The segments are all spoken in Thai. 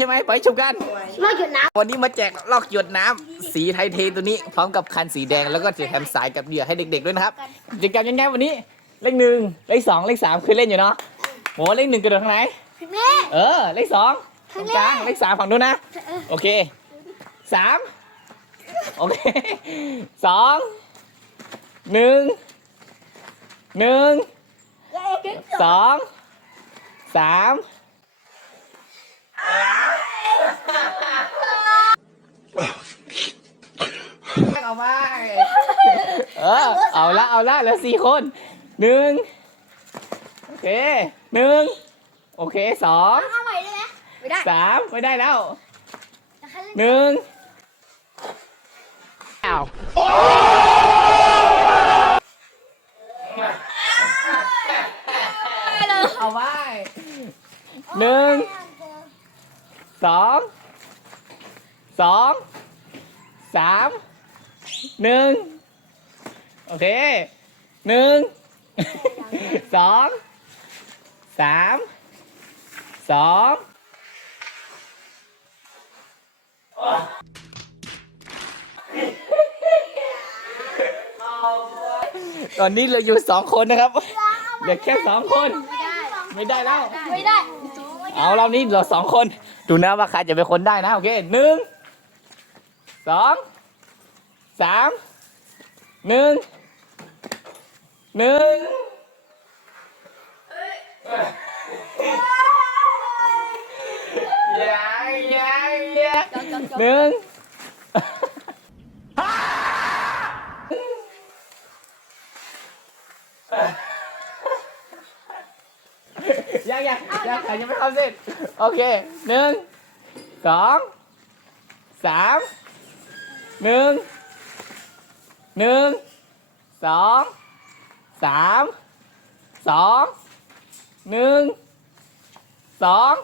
ชมกันมาหยุดน้วันนี้มาแจกลอกหยดน้ำสีไทยเทตัวนี้พร้อมกับคันสีแดงแล้วก็จะแถมสายกับเหยื่อให้เด็กๆด้วยนะครับกิจกรรมยังไงวันนี้เลขหนึ่งเลขสองเลขสามเคยเล่นอยู่เนาะโหเลขหนึ่งกระโดดทางไหนำแม่ เออ เลขสองตรงกลางเลขสามฝั่งนู้นนะโอเคสามโอเคสองหนึ่งหนึ่งสองสาม เอาไปเออเอาละเอาละเหลือสี่คนหนึ่งโอเคหนึ่งโอเคสองเอาใหม่ได้ไหมไม่ได้สามไม่ได้แล้วแต่แค่เล่นหนึ่งอ้าวเอาไว้หนึ่งสองสองสาม หนึ่งโอเคหนึ่งสองสามสองตอนนี้เหลืออยู่สองคนนะครับเหลือแค่สองคน ไม่ได้แล้ว ไม่ได้ เอารอบนี้เหลือสองคน ดูนะว่าใครจะเป็นคนได้นะ โอเคหนึ่งสอง สามหนึ่งหนึ่งยังยังยังหนึ่งยังยังยังยังยังไม่เข้าเส้นโอเคหนึ่งสองสามหนึ่ง หนึ่งสองสามสองหนึ่งสอง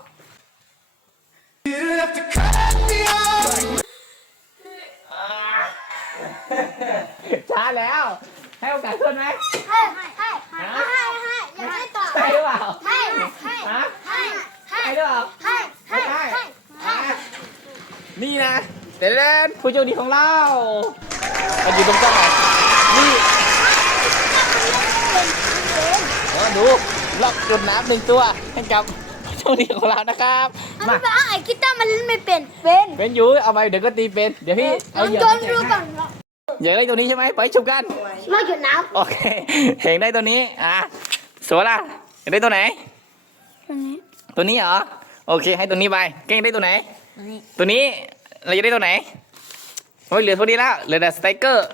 ช้าแล้ว ให้โอกาสเพื่อนไหมให้ให้ให้ให้ให้ให้อยากให้ต่อใช่หรือเปล่าให้ให้ให้ให้ใช่หรือเปล่าให้ให้ให้ให้นี่นะเดนผู้โชคดีของเรา มาอยู่ตรงกลางหน่อยนี่เออดูล็อกหยดน้ำหนึ่งตัวให้กับผู้โชคดีของเรานะครับมัมานเป็นไอ้กีตาร์มันเล่นไม่เป็น เป็นเป็นยูเอาไปเดี๋ยวก็ตีเป็น เดี๋ยวพี่เอาเหยื่อจมานแจกดูก่อให้นอยากได้ตัวนี้ใช่ไหมไปชมกันมาหยุดน้โอเคเห็นได้ตัวนี้ อะสวยล่ะอยากได้ตัวไหนำตรงนี้ตัวนี้เหรอ โอเค ให้ตัวนี้ไป เก่งได้ตัวไหนตรงนี้ตัวนี้ เราจะได้ตัวไหน โอ้ยเหลือตัวนี้แล้วเหลือแต่สไตรเกอร์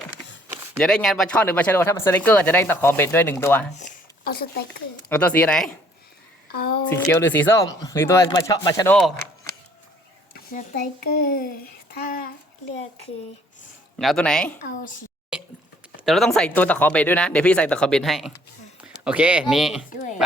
จะได้งานปลาช่อนหรือปลาชะโดถ้าเป็นสไตรเกอร์จะได้ตะขอเบ็ดด้วยหนึ่งตัวเอาสเต็กเกอร์เอาตัวสีไหนเอาสีเขียวหรือสีส้มหรือตัวปลาช่อนปลาชะโดสเต็กเกอร์ถ้าเลือกคือเอาตัวไหนเอาสีแต่เราต้องใส่ตัวตะขอเบ็ดด้วยนะเดี๋ยวพี่ใส่ตะขอเบ็ดให้ โอเคนี่ด้วยไป